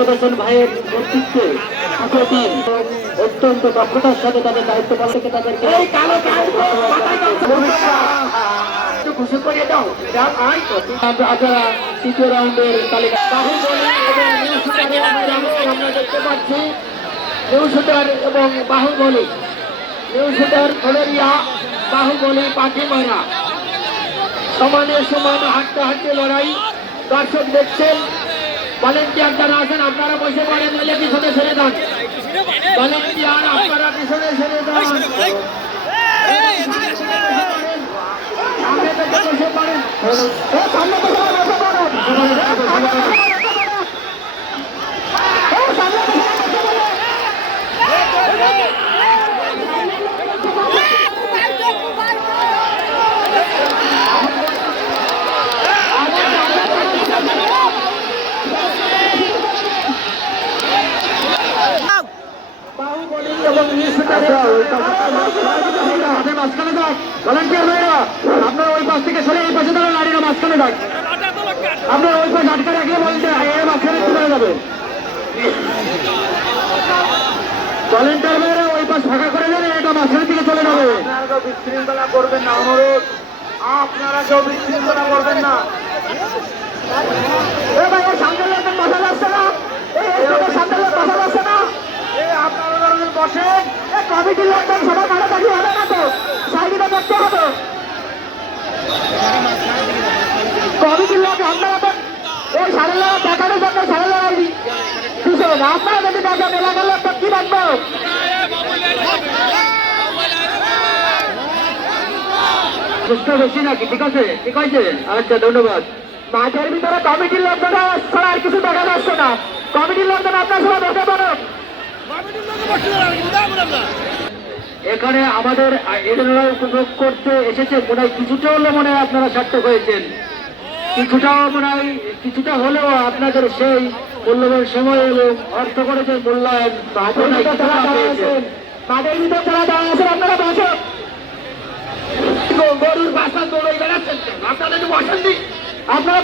হোসেন ভাইয়ের নেতৃত্বে অত্যন্ত দক্ষতার সাথে তাদের দায়িত্ব পালন থেকে তাদেরকে আপনারা তৃতীয় রাউন্ডের তালিকা আমরা দেখতে পাচ্ছি নিউ শুটার এবং বাহুবলী নিউ শুটার বাহুবলী পাখিমারা সমানে সমান হাঁটতে হাঁটতে লড়াই। দর্শক দেখছেন ভলেন্টিয়ার যারা আছেন আপনারা বসে পড়েন নইলে পিছনে ছেড়ে দেন ভলেন্টিয়ার আপনারা পিছনে ছেড়ে দেন সামনে বসে পড়েন সামনে বসে পড়েন। এ, সামনে থেকে বসে পড়েন। বাহুবলী এবং নিশুটারের হাতে মাঝখানে ওই পাশ থেকে সরে এই পাশে দাঁড়ান নারীরা মাঝখানে থাক আপনারা ওই পাশ আটকে রাখলে বলতে মাঝখানে চলে যাবে ভলেন্টিয়ার ভাইরা ওই পাশ ফাঁকা করে দেন এটা মাঝখানে থেকে চলে যাবে বিশৃঙ্খলা করবেন না অনুরোধ আপনারা কেউ বিশৃঙ্খলা করবেন না এ ভাই না বসেন। এই কমিটির লোকজন সবাই থাকি হবে না তো সাইডে দেখতে হবে। কমিটির লোক আপনারা এই সাড়ে লড়া দেখানোর জন্য সাড়ে লড়াই দিচ্ছেন আপনারা যদি দেখেন এলাকার লোক কি দেখব? বেশি নাকি? ঠিক আছে ঠিক আছে। আচ্ছা ধন্যবাদ। মাঠের ভিতরে কমিটির লোকজন ছাড়া আর কিছু দেখা যাচ্ছে না। কমিটির লোকজন আপনার সবাই বসে পড়ুন এখানে আমাদের এজেন্টরা উপভোগ করতে এসেছে। মনে হয় কিছুটা হলে মনে হয় আপনারা সার্থক হয়েছেন। কিছুটা মনে হয় কিছুটা হলেও আপনাদের সেই মূল্যবান সময় এবং অর্থ করে যে মূল্যায়ন ভিতরে যারা দাঁড়া আছেন আপনারা গরুর বাসা দৌড়ে বেড়াচ্ছেন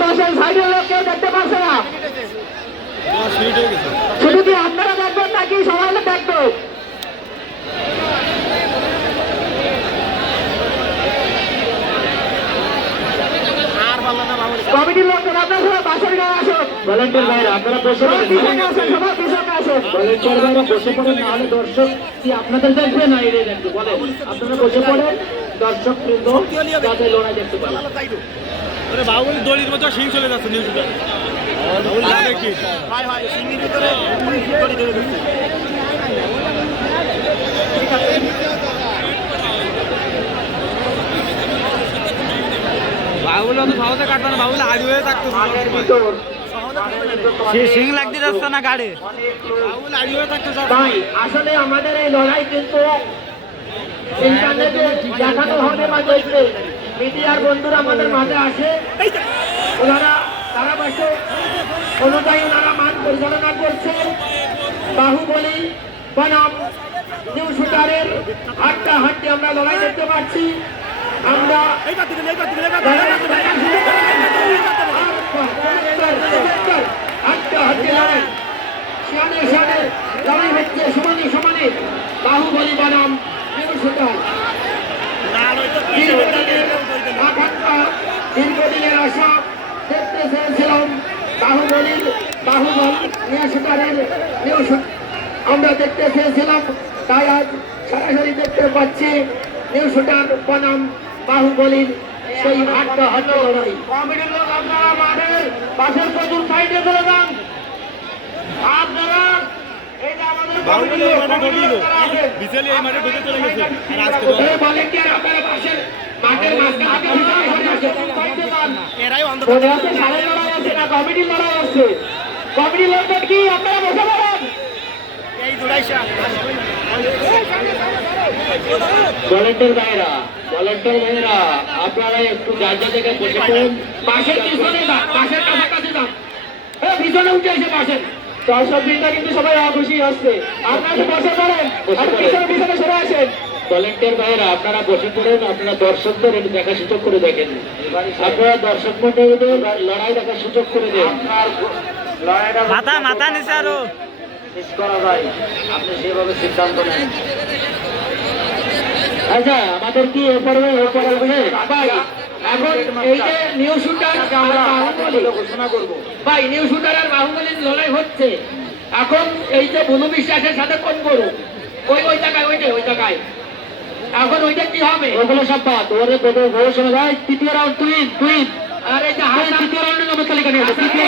বসেন সাইডের লোক কেউ দেখতে পারছে না শুধু কি আপনারা দেখবেন নাকি সবাই মিলে দেখব কমিটির লোকজন আপনারা সবাই বাসের গায়ে আসুন। ভলেন্টিয়ার ভাইরা আপনারা বসে পিছনে আসেন সবাই পিছনে আসুন। ভলেন্টিয়ার ভাইরা বসে পড়েন নাহলে দর্শক কি আপনাদের দেখবে না এড়িয়ে দেখবে বলেন আপনারা বসে পড়েন দর্শক বৃন্দ যাতে লড়াই দেখতে পারেন আরে বাহুবলী দড়ির মতো সিং চলে যাচ্ছে নিউজটা বাহুবলী লাগে কি? বাহুবলী অত সহজে কাটবে না বাহুবলী আড়ি হয়ে থাকতো সে সিং লাগতে যাচ্ছে না গাড়ি? বাহুবলী আড়ি হয়ে থাকতো তাই আসলে আমাদের এই লড়াই কিন্তু ইন্টারনেটে দেখানো হবে বা দেখবে মিডিয়ার বন্ধুরা আমাদের মাঝে আসে। ওনারা তারা বসে। অনুযায়ী ওনারা মান পরিচালনা করছে। বাহুবলী বনাম নিউ শুটারের হাটটা হাটটি আমরা লড়াই দেখতে পাচ্ছি। আমরা হাটটা হাটটি লড়াই সিয়ানে সিয়ানে লড়াই হচ্ছে সমানে সমানে বাহুবলী বনাম নিউ শুটার দীর্ঘদিনের আকাঙ্ক্ষা দীর্ঘদিনের আশা দেখতে চেয়েছিলাম বাহুবলীর বাহুবল আমরা দেখতে চেয়েছিলাম তাই আজ সরাসরি দেখতে পাচ্ছি নিউ শুটার বনাম বাহুবলীর সেই হাটটা হাটটা লড়াই। কমিটির লোক আপনারা মাঠের পাশের প্রচুর সাইডে চলে যান। আপনারা বিজেলি এই মাঠে ঢুকে চলে গেছে। আর আজকে ভলেন্টিয়ার আপনারা পাশের মাঠের মাঝখানে। এরাই মনে লড়াই আছে কি? আপনারা বসে পড়েন। এই জোড়াইশা ভলেন্টিয়ার ভাইরা ভলেন্টিয়ার ভাইরা আপনারা একটু যা জায়গায় বসে পড়ুন। পাশের পিছনে যান পাশের কাছাকাছি যান। এ পিছনে উঠে এসে পাশের দর্শক বৃন্দ কিন্তু সবাই খুশি হচ্ছে। আপনারা বসে পড়েন আর পিছনে পিছনে সরে আসেন। ভলেন্টিয়ার ভাইরা আপনারা বসে পড়েন আপনারা দর্শকদের একটু দেখার সুযোগ করে দেখেন। আপনারা দর্শক মন্ডলীদের লড়াই দেখার সুযোগ করে দেন। লড়াইটা মাথা মাথা নিচে আরও। শেষ করা যায়। আপনি সেভাবে সিদ্ধান্ত নেন। আচ্ছা আমাদের কি এরপরে এখন এই যে নিউ শুটার আমরা বাহুবলী। ঘোষণা করব। ভাই নিউ শুটার আর বাহুবলীর লড়াই হচ্ছে। এখন এই যে বুনু বিশ্বাসের সাথে কোন গরু? ওই ওই জায়গায় ওইটাই ওই জায়গায়। এখন ওইটা কি হবে? ওগুলো সব বাদ। ওরে বেদে। ঘোষণা ভাই তৃতীয় রাউন্ড তুই তুই আর এই যে তৃতীয় রাউন্ডের নামে তালিকা নিয়ে তৃতীয়